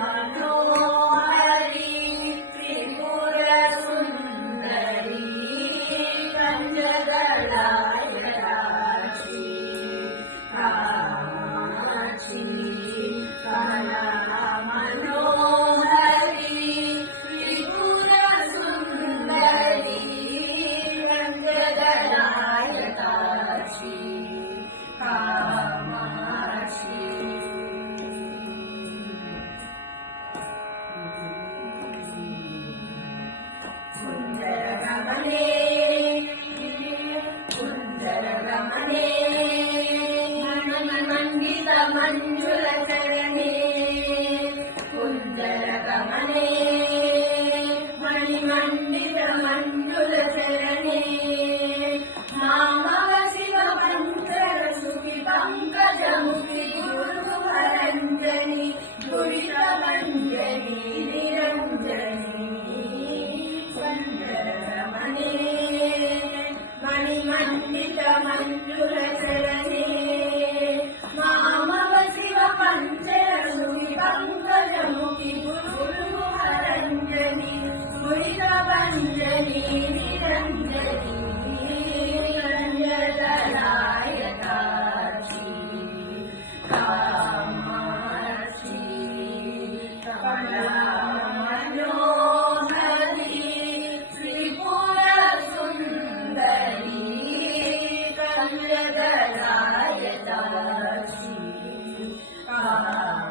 Manohari Tripura Sundari पंचदलायताक्षी Kamakshi Kamala Manohari Tripura Sundari पंचदलायताक्षी Kamakshi सुंदरगमने सुंदरगमने मणिमण्डित मंजुलचरणे सुंदरगमने मणिमण्डित मंजुलचरणे मामव Shiv पंचरसुखि पंकजमुखि गुरुहरञ्जनि दुरितभञ्जनि निरञ्जनि मणिमण्डित मंजुलचरणे मामव Shiv पंचरसुखि पंकजमुखि गुरुहरञ्जनि दुरितभञ्जनि निरञ्जनि पंचदलायताक्षी Kamakshi Kamala Manohari Tripura Sundari पंचदलायताक्षी Kamakshi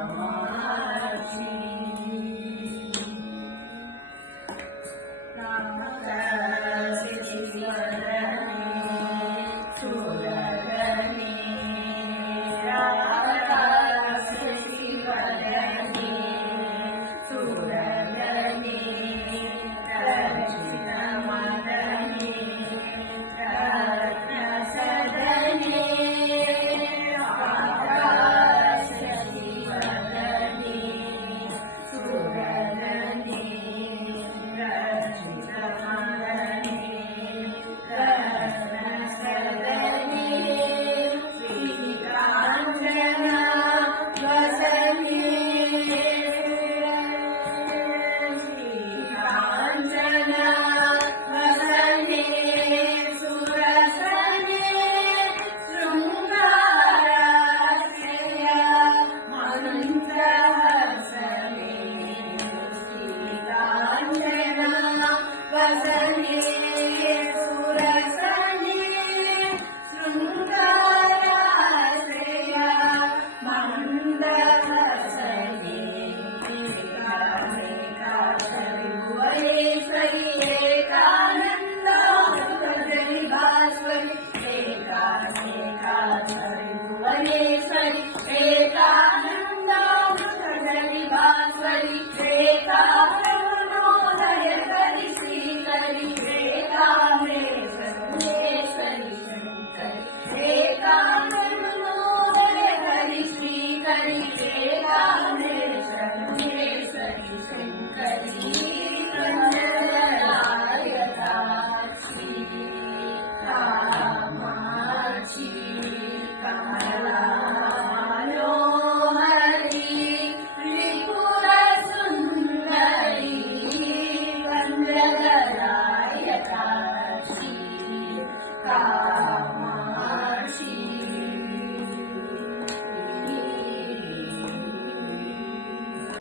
God.